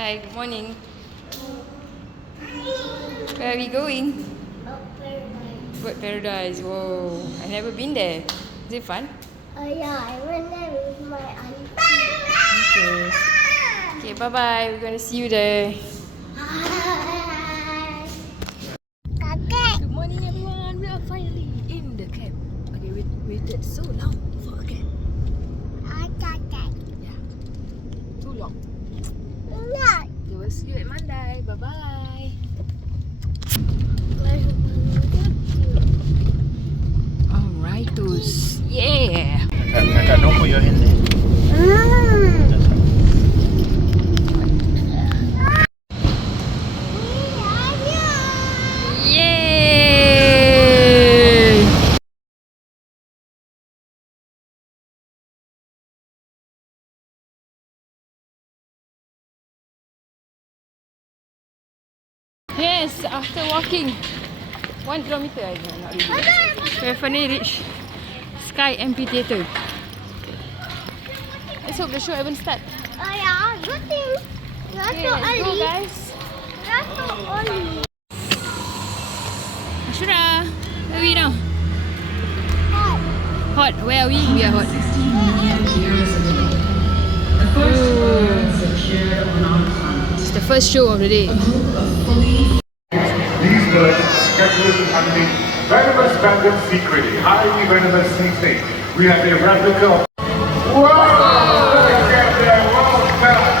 Hi, good morning. Where are we going? Bird Paradise. Whoa, I've never been there. Is it fun? Yeah, I went there with my auntie. Okay. Okay, bye bye. We're gonna see you there. Hi. Good morning, everyone. We are finally in the camp. Okay, we waited so long for a camp. Yeah, too long. Okay, we'll see you at Mandai. Bye bye. Alrightos. Yeah. Kakak, don't put your hand there. Yay! Yes, after walking 1 kilometer, I know, not really. We have finally reached Sky Amphitheatre. Let's hope the show haven't started. Oh yeah, good thing. Not Okay, so let's go, early. guys. Not so early. Ashura, where are we now? Hot. Hot. Where are we? We are hot. It's the first show of the day. These birds are scheduled to hunting venomous banded sea cricket, highly venomous sea snake. We have a replica of... Whoa! Look at that!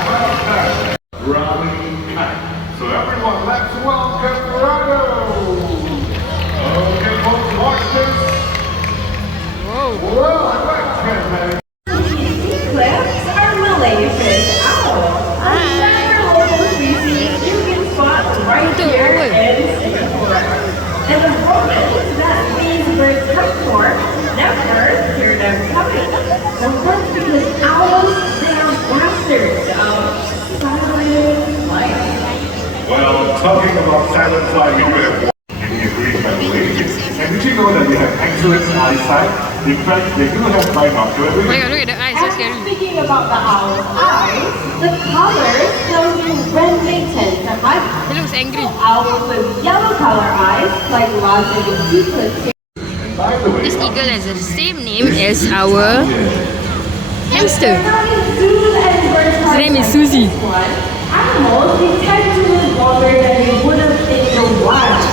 Well done! Raleigh Pack. So everyone, let's welcome Rado! Okay, folks, watch this. Whoa. Whoa, I like that, man. Cliffs are Malay fish owl. A several local species you can spot right here in Singapore. And the romans that these birds come for never hear them coming. Of course, because owls, they are masters of silent flight. Well, talking about silent flying, we do have one in the agreement, by the way. And did you know that they have excellent eyesight? In fact, they do have binoculars. Oh my god, look at the eyes, so And scary. speaking about the owl's eyes, the colors tell you when they tend to hunt. He looks angry. Owls with yellow color eyes, like Raja the Eaglet, By the way, This eagle has the same name as our hamster. His name is Susie. Animals, they tend to live longer than they would have in the wild.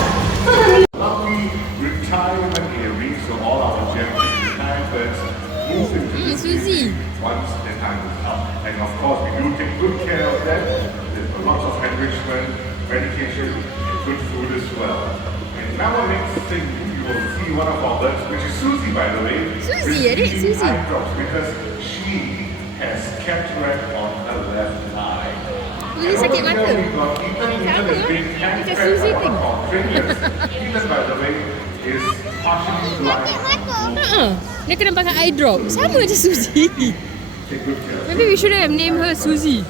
So the lucky retirement area, so all our gentlemen retired birds move into this Susie. area once their time is up. And of course, we do take good care of them. There's lots of enrichment, medication, and good food as well. And now our next thing, you will see one of our birds, which is Susie, by the way. Susie, adik, receiving Susie. eye drops because she has cataract on her left eye. Susie sakit mata. Sama. It's a Susie thing. Ethan, by the way, is partially blind. Dia kena pakai eye drop. Sama macam Susie. Take good care. Maybe we should have named her Susie.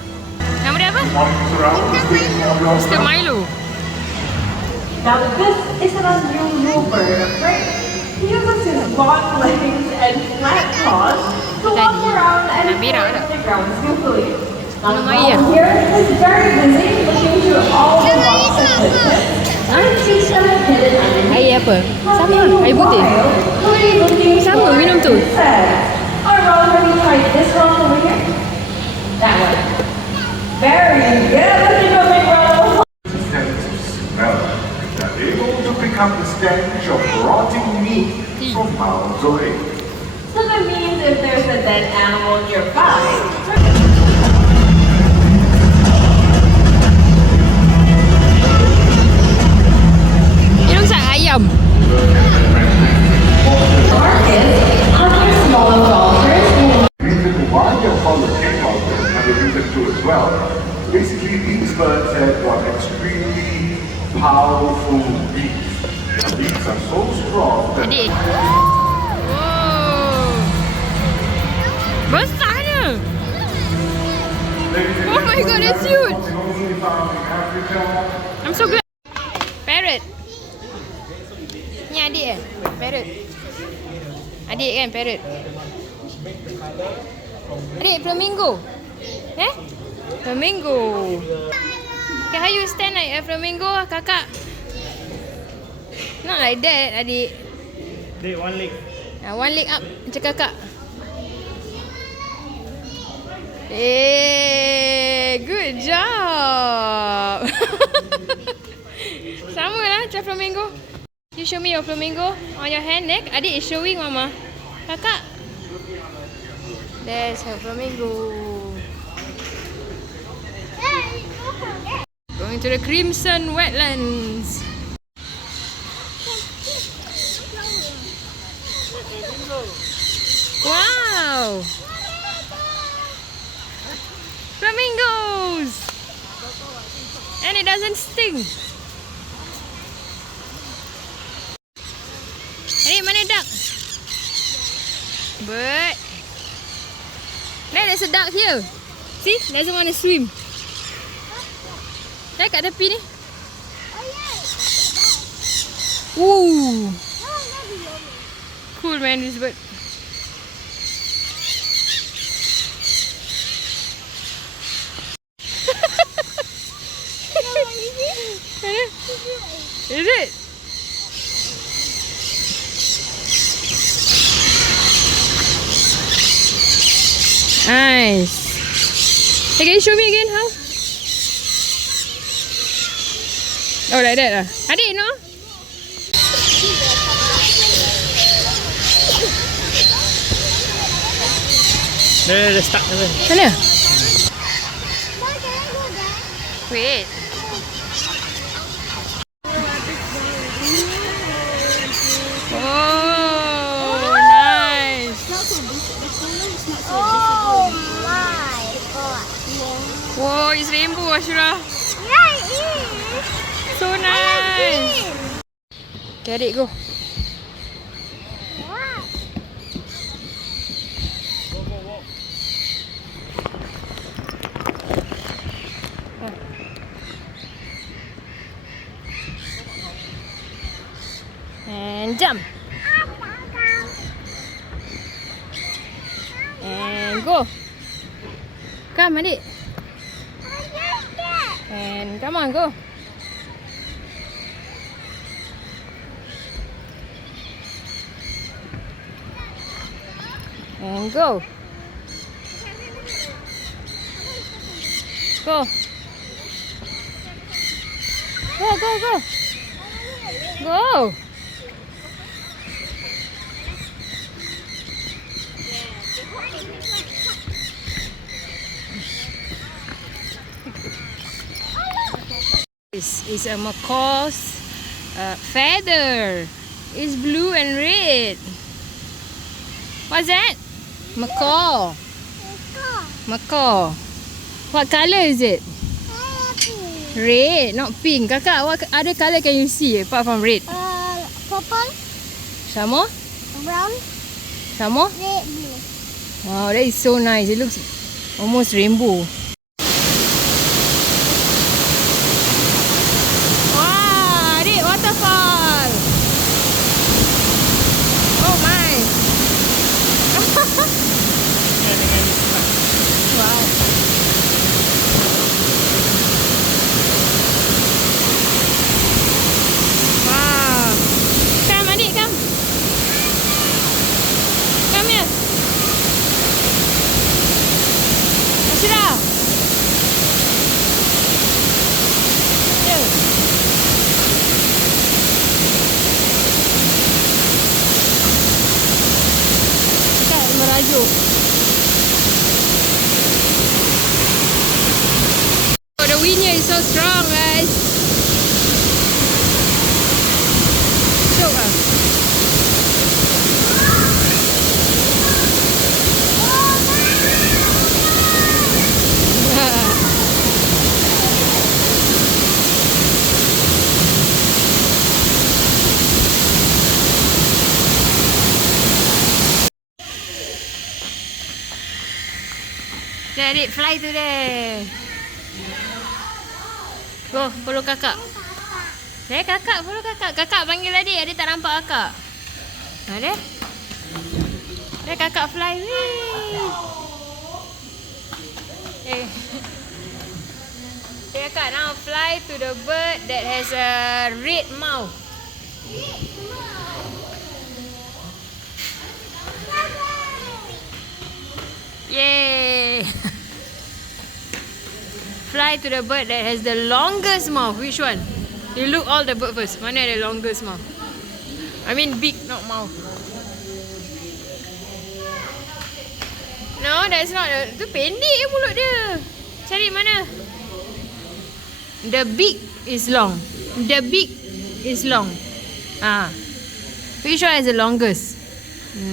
Nama dia apa? Morning surround, stay on your Mr. Milo. Now this is an unusual bird of prey. He uses his long legs and flat claws to walk around and Namira forage ada. the ground skillfully. Now the Maya. ball here is very busy looking through all the rocks and tidbits. And sees them hidden underneath. Air apa? Sama, air putih. Sama, minum tu. Alright, have you tried this rock over here? That one. Very good. Looking for big roll. sense of smell. They're able to pick up the stench of rotting meat from miles away. So that means if there's a dead animal nearby, It looks like ayam. other smaller vultures The reason why they're called the king of them, and the reason too as well, basically these birds have got extremely powerful beaks. Their beaks are so strong that Adik. Wow. Besarnya. Oh my god, that's huge. only found in Africa. I'm so glad. Parrot. Ni adik eh? Parrot. Adik kan parrot. Adik flamingo. Eh? Flamingo. Okay, how you stand like a flamingo, kakak? Not like that, adik. Dek, one leg. One leg up macam kakak. Good job. Sama lah macam flamingo. You show me your flamingo on your hand, Nick. Adik is showing mama. Kakak. There's her flamingo. Going to the Crimson Wetlands. Wow! Flamingos! And it doesn't sting. Adik, mana duck? Bird. There's a duck here. See? Doesn't want to swim. Dah kat tepi ni. Ooh. Cool man, this bird. Is it? Nice. Hey, can you show me again how? Oh, like that lah. Adik, no? Dah stuck dah. Mana? Wait. Oh, nice. Oh my god. Wow, it's rainbow, Ashura. Yeah, it is. So nice. Okay, adik, go. Wow. And jump. And go. Come, adik. And come on, go. And go. Go. Go, go, go. Go. This is a macaw's feather. It's blue and red. What's that? Macaw. Macaw. What color is it? Red, not pink. Kakak, what other color can you see apart from red? Purple, Some more? brown, Some more? red, blue. Wow, that is so nice. It looks almost rainbow. Wow, adik, waterfall. Oh my. Wow. Wow. Come, adik, come. Come here. Ashira. Here. Dekat merajuk. Oh, the wind here is so strong, guys. Syok ah. Let it fly to there. Go, follow kakak. Kakak, follow kakak. Kakak panggil adik, adik tak nampak kakak. Ada? Kakak fly. Wee. cakap now fly to the bird that has a red mouth. Yay! Fly to the bird that has the longest mouth. Which one? You look all the bird first. Mana ada longest mouth? I mean big, not mouth. No, that's not. Tu pendek mulut dia. Cari mana? The beak is long. The beak is long. Ah. Which one is the longest?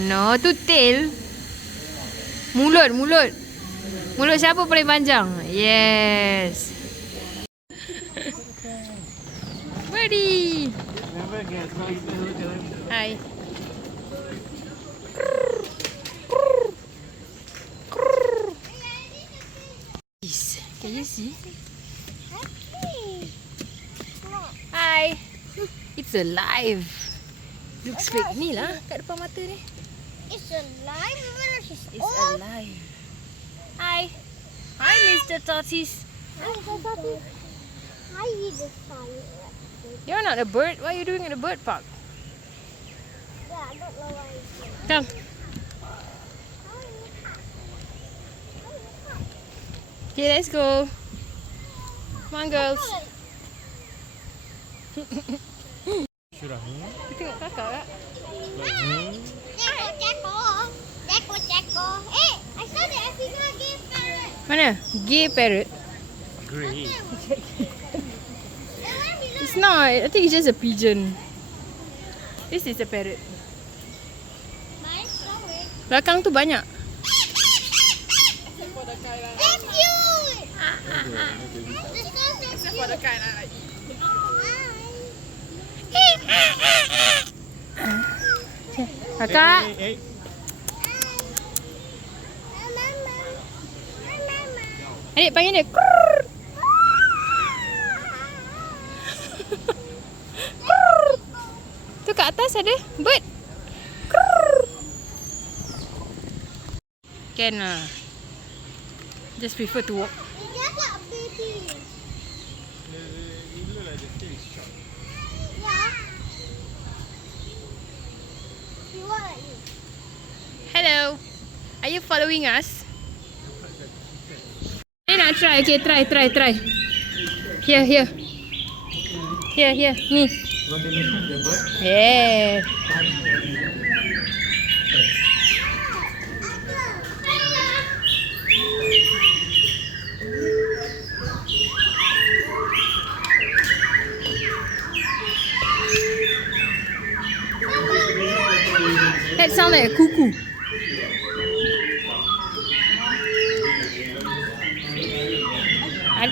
No, tu tail. Mulut. Mulut siapa paling panjang? Yes. Buddy. Hi. Can you see? Hi. It's alive. Looks fake ni lah kat depan mata ni. It's alive. It's alive. Hi. Hi, Mr. Tortoise. Hi, the sun. You're not a bird. What are you doing in the bird park? Yeah, I don't know why. Come. Okay, let's go. Come on, girls. Syurah ni. Kita tengok kakak kak. Jacko. Hey, I saw the Africa gay parrot. Mana? Gay parrot. Grey. It's not. I think it's just a pigeon. This is a parrot. Belakang tu banyak. They're cute. This is for the kind I like. Kakak. Hey. Adik panggil dia. Tu kat atas ada bird. Can lah. Just prefer to walk. Dia tak baby. It look like the tail is short. Yeah. You want like you? Hello. Are you following us? Ni nak try. Okay, try. Here. Here. Ni. Yeah. That sound like a cuckoo.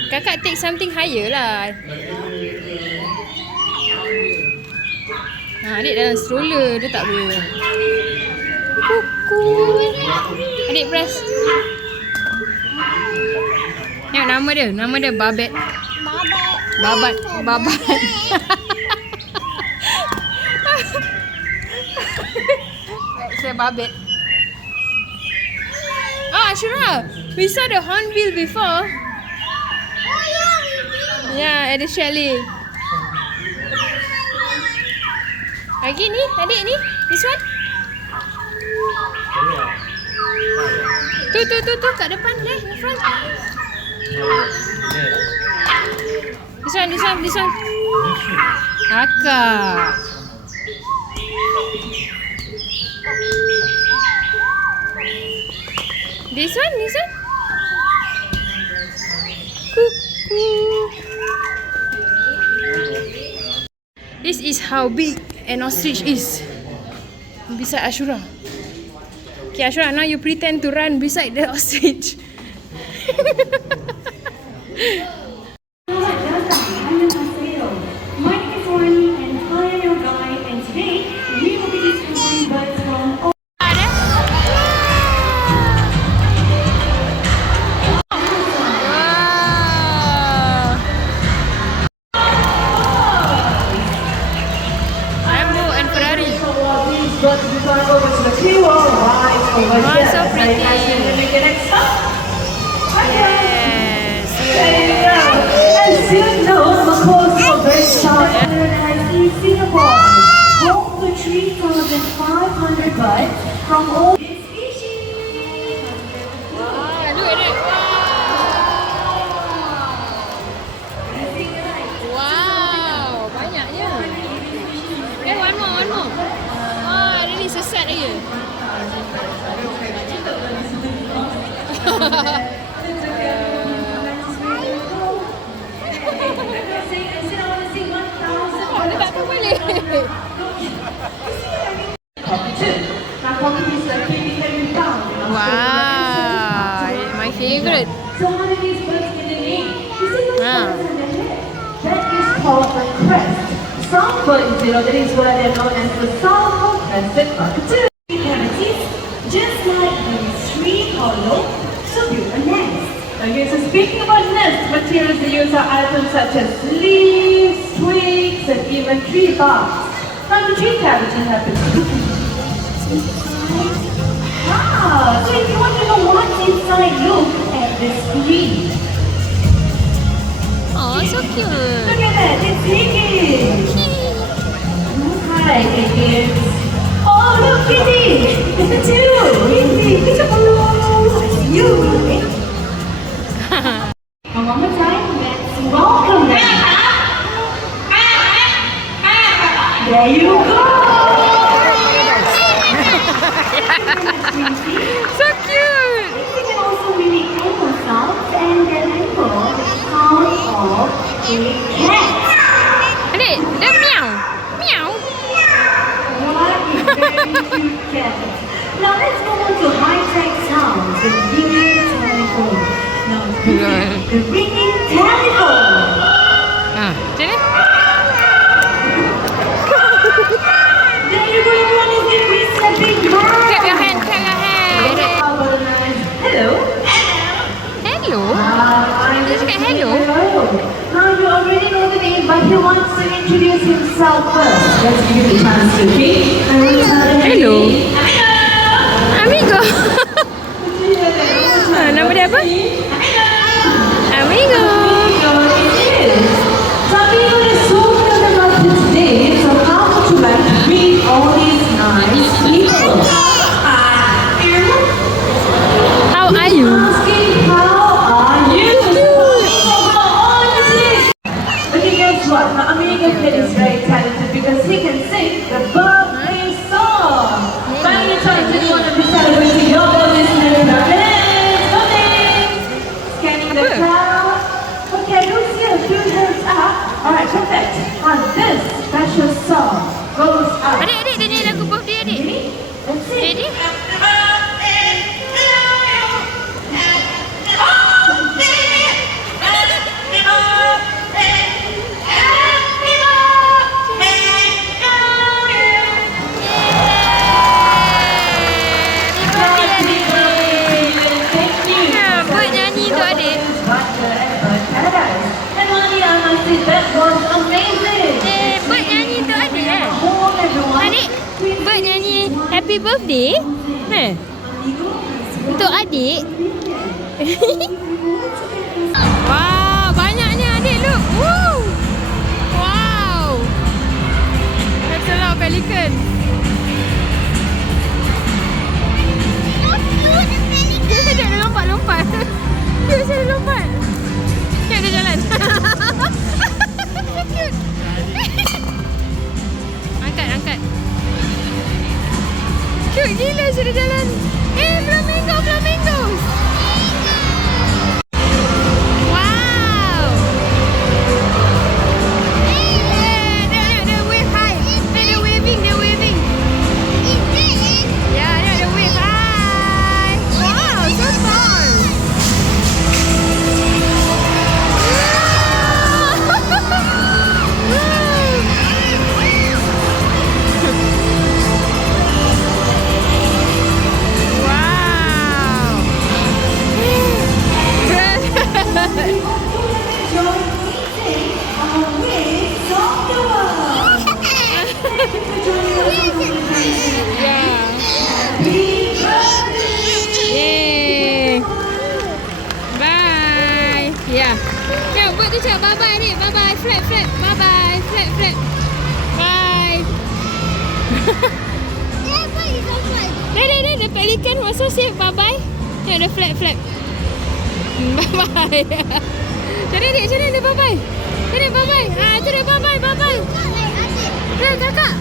Kakak take something higher lah. Adik dalam stroller, dia tak boleh. Kuku. Adik press. Tengok nama dia Babette. Babat. Saya Babette. Oh, Ashura, we saw the hornbill before. Yeah, at the chalet. Lagi ni, adik ni. This one. Tu kat depan ni, in front. This one. Akak. This one. Cuckoo. This is how big an ostrich is beside Ashura. Okay, Ashura, now you pretend to run beside the ostrich. My name is Orly and I am your guide, and today we will be discovering birds from all Lambo and Ferrari. But we are over to the queue right over Oh, here. so pretty. Very nice to meet you next stop. Yes. There you go. Singapore, home to 3,500 birds from all species. Wah, look at that. Wow, banyaknya. One more. Wah, dia ni sesat lagi. Oh, dia tak tahu balik. Now, cockatoo is a baby can be found. Wow, my favorite. So how do these birds get the name? You see those Ah. birds on the head? That is called a crest. Some birds, that is why they're known as the southern crested cockatoo. Cavities, just like these three hollow, to build a nest. Okay, so speaking about nest materials, they use are items such as leaves, twigs, and even tree bark. Now the tree cavity happens to be wow, so if you want to know what's inside, look at the screen. Oh, so cute. Look at that, it's Higgins. Hi, Higgins. Oh, look, Kitty. It's you. Kitty, hello. I see you. And one more time, let's welcome them. There you go. So cute. You can also mimic animal sounds and then animal sound of a cat. Adik, dia meow. Meow. What a very cute cat. Now let's move on to high-tech sounds, the ringing telephone. Now the ringing telephone. Ah, macam ni? There you go, everyone is giving me a big hand. Clap your hand, clap your hand. Hello. Hello. I'm Dia cakap hello. Now you already know the name, but he wants to introduce himself first. Let's give you the chance to speak. Hello. Amigo. Nama dia apa? Amigo. So Amigo is so good about his day, so how would you like to meet all these nice people? How are you? Asking how are you? Okay, guess what? Now, Amigo Kid is very talented because he can sing the birthday song. By any chance, anyone of you celebrating your birthday today? Birthday! Scanning the crowd. Okay, who's here? Two hands up. Alright, perfect. Now, this special song goes out. Adik, dia nyanyi lagu birthday adik. Ready? Let's sing. Ready? Thank you. Ha, bird nyanyi tu adik. And Molly, I must say that was amazing. Bird nyanyi tu adik eh. Hold everyone. Adik, bird nyanyi happy birthday. Untuk adik. Wow, banyaknya adik, look. Woo. Wow. That's a lot of pelican. Dia lompat-lompat. Cute, dia lompat. Cute, dia jalan. Cute. Angkat. Cute gila sudah jalan. Flamingo. Wow. Dia wave high. Dia waving. Ya, dia wave high. Wow, so tall. Wow. Yay. Bye. Ya. Cakap buat tu cakap bye-bye ni. Bye-bye. Flap. Bye-bye. Flap. Bye. Yeah, but it's also like There, the pelican also say bye-bye. Tengok the flap. Bye-bye. Macam mana dia bye-bye? Macam mana bye-bye? Tu dia bye-bye. not like adik. Dia kakak.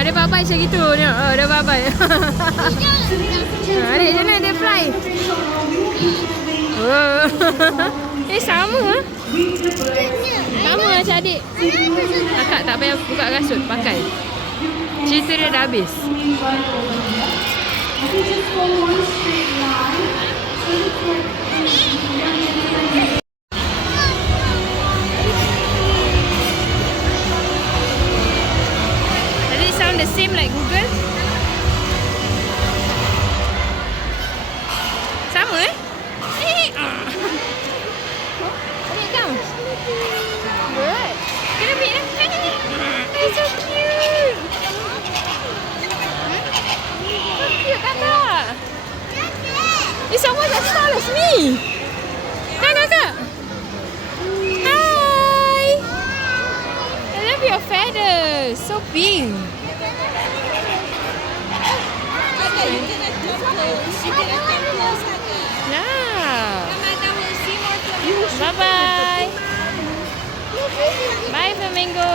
Dia bye-bye macam gitu. Tengok. Oh, dia bye-bye. Adik macam mana dia fly? Oh. Sama. Sama macam adik. Kakak tak payah buka kasut. Pakai. Cerita dia dah habis. Does it sound the same like Google? Sama eh? Adik come. Good. Kena beat lah. That's so cute. So cute kakak. It's almost as tall as me. Kan kakak? Hi. I love your feathers. So pink. Yeah. Bye-bye. Bye, Flamingo.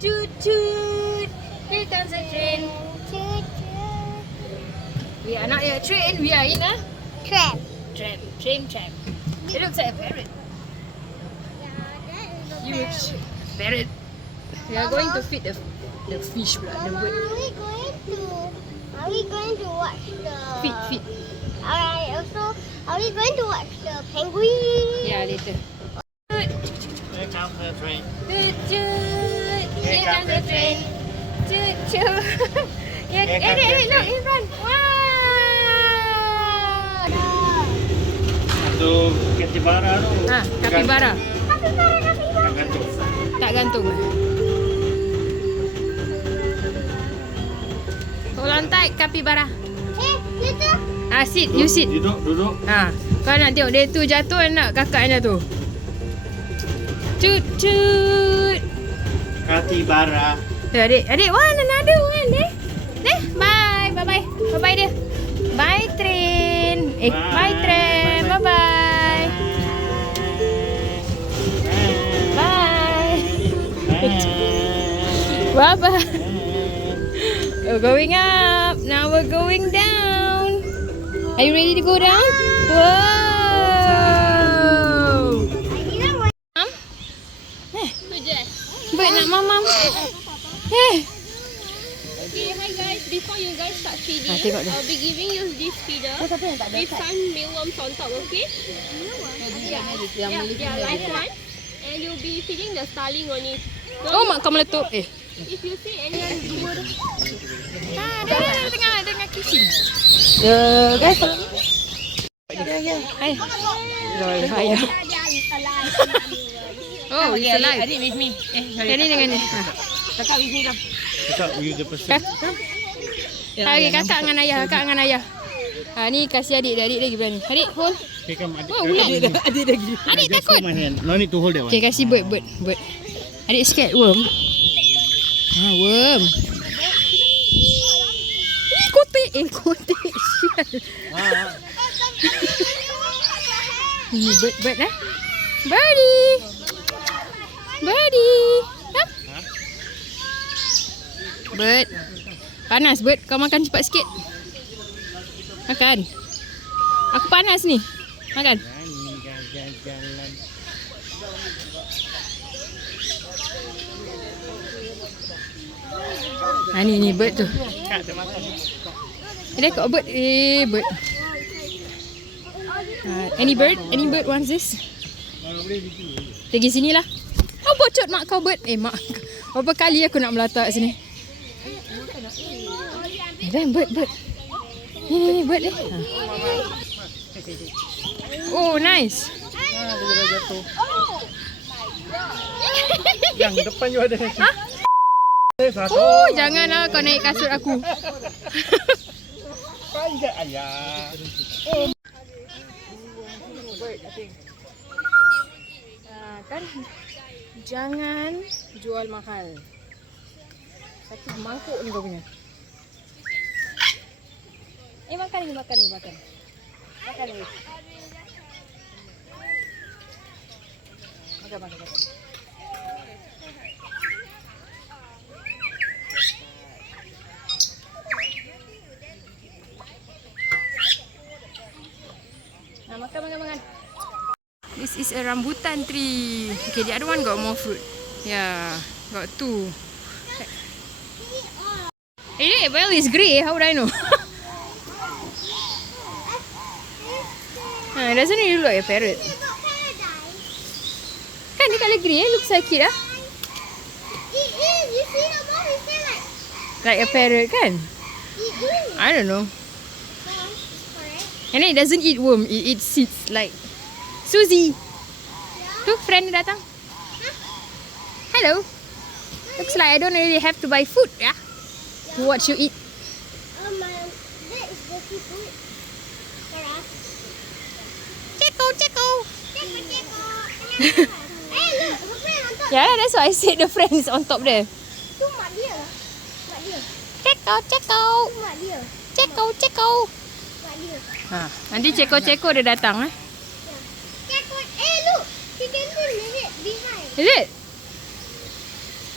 Toot toot. Here comes a train. We are not in a train. We are in a Trap. train tram. It looks like a parrot. Huge parrot. We are going to feed the fish pula, the bird. Are we going to watch the Feed. Alright, also are we going to watch the penguin? Yeah, later. Here comes the train. Toot toot. Here comes the train. Toot toot. Hey, look in front. Wow. Tu capybara tu. Kapibara. Tak gantung. Tak gantung. Hold on tight, kapibara. Hey, later. Sit, you sit. Duduk. Kau nak tengok dia tu jatuh, nak kakak yang jatuh. Toot toot. Capybara. Tu adik, one another one deh. Bye dia. Bye train. Bye train. Bye. Bye. We're going up. Now we're going down. Are you ready to go down? Whoa. Mom? Bird nak mamam. Okay, hi guys. Before you guys start feeding, tengok dia. I'll be giving you this feeder with some mealworms on top, okay? Yeah, live one. And you'll be feeding the starling on it. Oh, mak kau meletup. If you see any dua Dia tengah kissing. Guys, Hai. Hai. Oh, it's alive. Adik with me. Ini dengan ni. Kakak with me. Kakak with the person. Kakak dengan ayah. Ni kasih adik dia. Adik lagi berani. Adik, hold. Okay, come. Oh, ulat. Adik lagi. Adik Just takut. hold my hand. No need to hold that one. Okay, kasih bird. Adik scared worm. Worm. Kotek. Sial. Ni bird eh. Birdie. Come. Bird. Panas bird. Kau makan cepat sikit. Makan. Aku panas ni. Makan. Jalan. Ni bird tu. Kak, dia makan. Ada kau bird. Bird. Any bird wants this? Pergi sini lah. Oh, bocot mak kau bird. Mak. Berapa kali aku nak meletak sini? Bird. Ni bird ni. Oh, nice. Dia dah jatuh. Yang depan juga ada. Satu. Oh, janganlah kau naik kasut aku. Panjat ayah. think. Kan jangan jual mahal. Satu mangkuk ni kau punya. Makan ni. Makan ni. Makan. Makan. This is a rambutan tree. Okay, the other one got more fruit. Yeah, got 2. Well, it's grey. How would I know? It doesn't really look like a parrot. Kan dia colour grey, looks like it ah. It is. You see the ball? It's Like a parrot kan? I don't know. And then it doesn't eat worm. It eats seeds like Suzy. Tu friend dia datang. Hello. Looks like I don't really have to buy food, yeah? To watch you eat. That is dirty food for us. Ceko. Check. Hey, look, her friend on top. Yeah, that's why I said the friend is on top there. Tu mak dia. Ceko. Tu mak dia. Ceko. Mak dia. Nanti Ceko dia datang eh. Check. Hey, look. She can see it behind. Is it?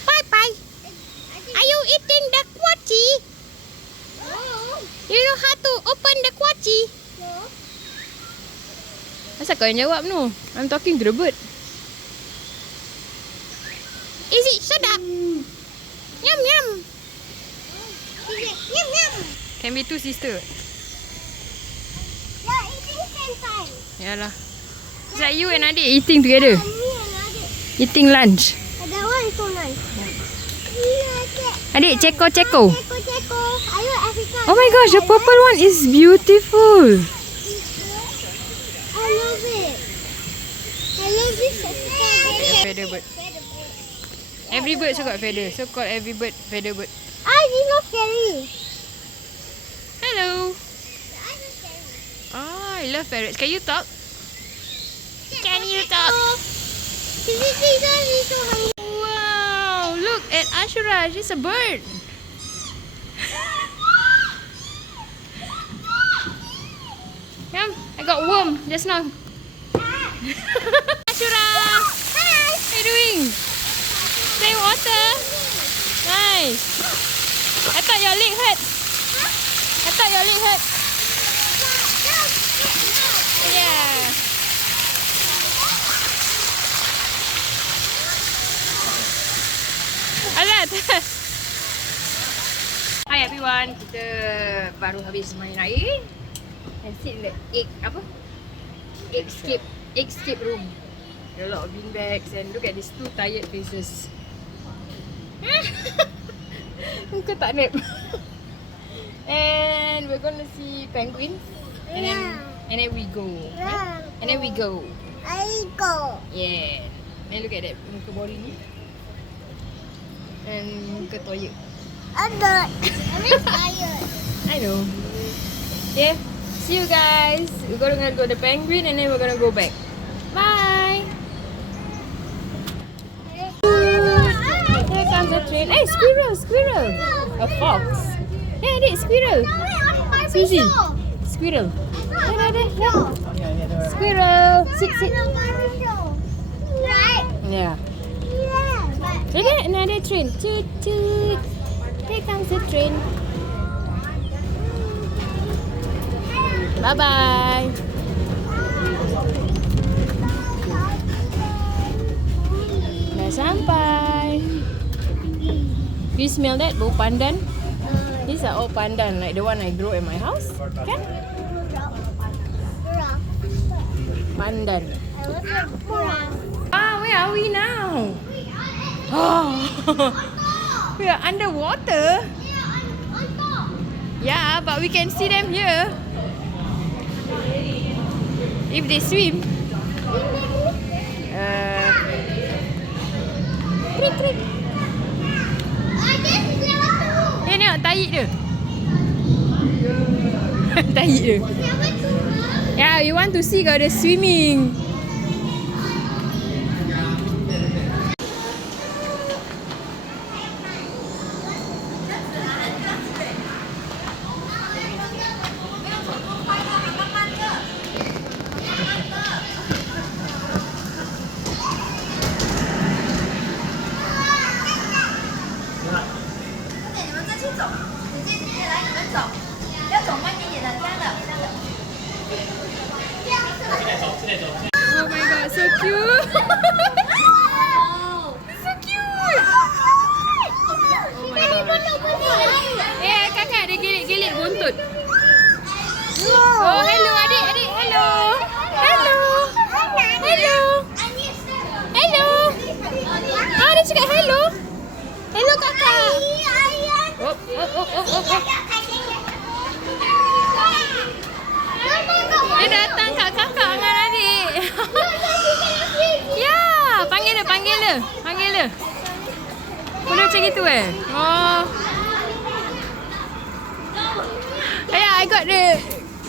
Bye. I think. Are you eating the kwachi? Oh. You know how to open the kwachi? No. Asal kau yang jawab no? I'm talking to the bird. Is it sedap? Yum. She said, yum. Can be 2 sister. Yeah, eating same time. Yalah. It's like you and adik eating together. And me and Adik. Eating lunch. That one is so nice. Adik, Ceko. Check. Are you Africa? Oh my gosh, the purple one is beautiful. I love it. I love this. Feather bird. Every bird also got feather. So called every bird feather bird. It's not scary. Hello. Eyes are scary. Oh, I love parrots. Can you talk? Can you talk? He's so hungry. Wow, look at Ashura. She's a bird. Yum, I got worm just now. Ashura, Hi. what are you doing? Play water. Nice. I thought your leg hurt. Yeah. Alat. Hi everyone. Kita baru habis main air. And sit in the escape room. There are a lot of bean bags and look at these 2 tired faces. Muka tak nap. And we're gonna see penguins. And then we go. And then we go. I go. Yeah. And look at that muka boring ni. And muka toilet. I'm not. I'm tired. I know. Yeah. See you guys. We're gonna go to the penguin and then we're gonna go back. Bye. Here comes the train. Hey, squirrel. A fox. Yeah, it is squirrel. Suzy. Squirrel. There. Squirrel. Sit. Right? Yeah. Yeah. But Look at another train. Toot. Here comes the train. Bye-bye. Dah sampai. Do you smell that? Bau pandan? These are all pandan, like the one I grow at my house. Kan? Pandan. Where are we now? Oh, we are underwater. Yeah, but we can see them here. If they swim. Trik. Tengok tahi dia. Tahi dia. Yeah, you want to see got the swimming. cakap hello. Hello kakak. Oh. Dia datang kat kakak dengan adik. Ya, panggil dia. Boleh macam gitu Oh. Ayah, I got the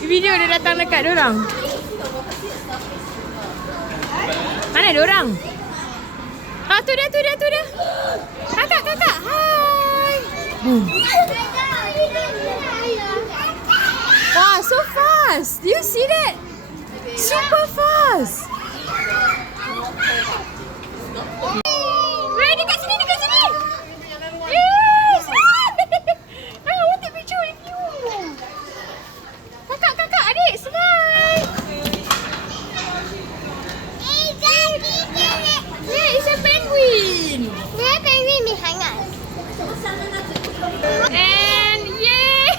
video dia datang dekat diorang. Mana diorang? Ah, tu dia. Kakak. Hai. Wow, so fast. Do you see that? Super fast. Ready dekat sini. Yes. I want to picture with you. Kakak, adik, smile. Yeah, it's a penguin. And yay!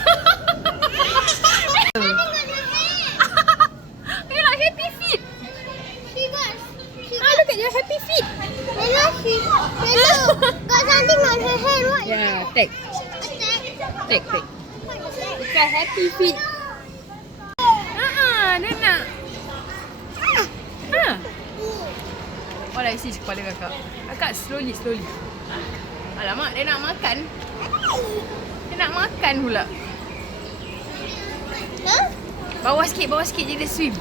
You like happy feet. Ah, look at your happy feet. Got something on her head. What? Yeah, take. It's a happy feet. Dia nak. All I see is kepala kakak. Kakak slowly. Alamak, dia nak makan. Pula. Huh? Bawah sikit je dia swim.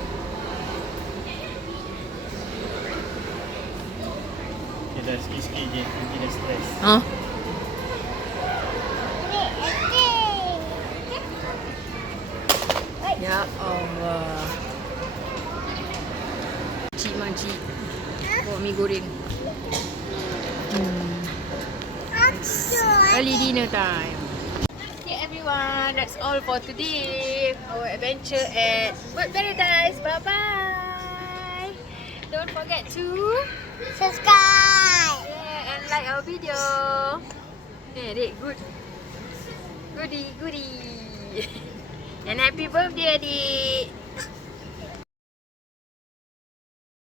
Dia dah sikit-sikit je, nanti dah stres. Ya Allah. Makcik. Bawa mi goreng. Early dinner time. Okay everyone, that's all for today. Our adventure at Bird Paradise. Bye-bye. Don't forget to Subscribe. and like our video. Adik, good. Goodie. And happy birthday, adik.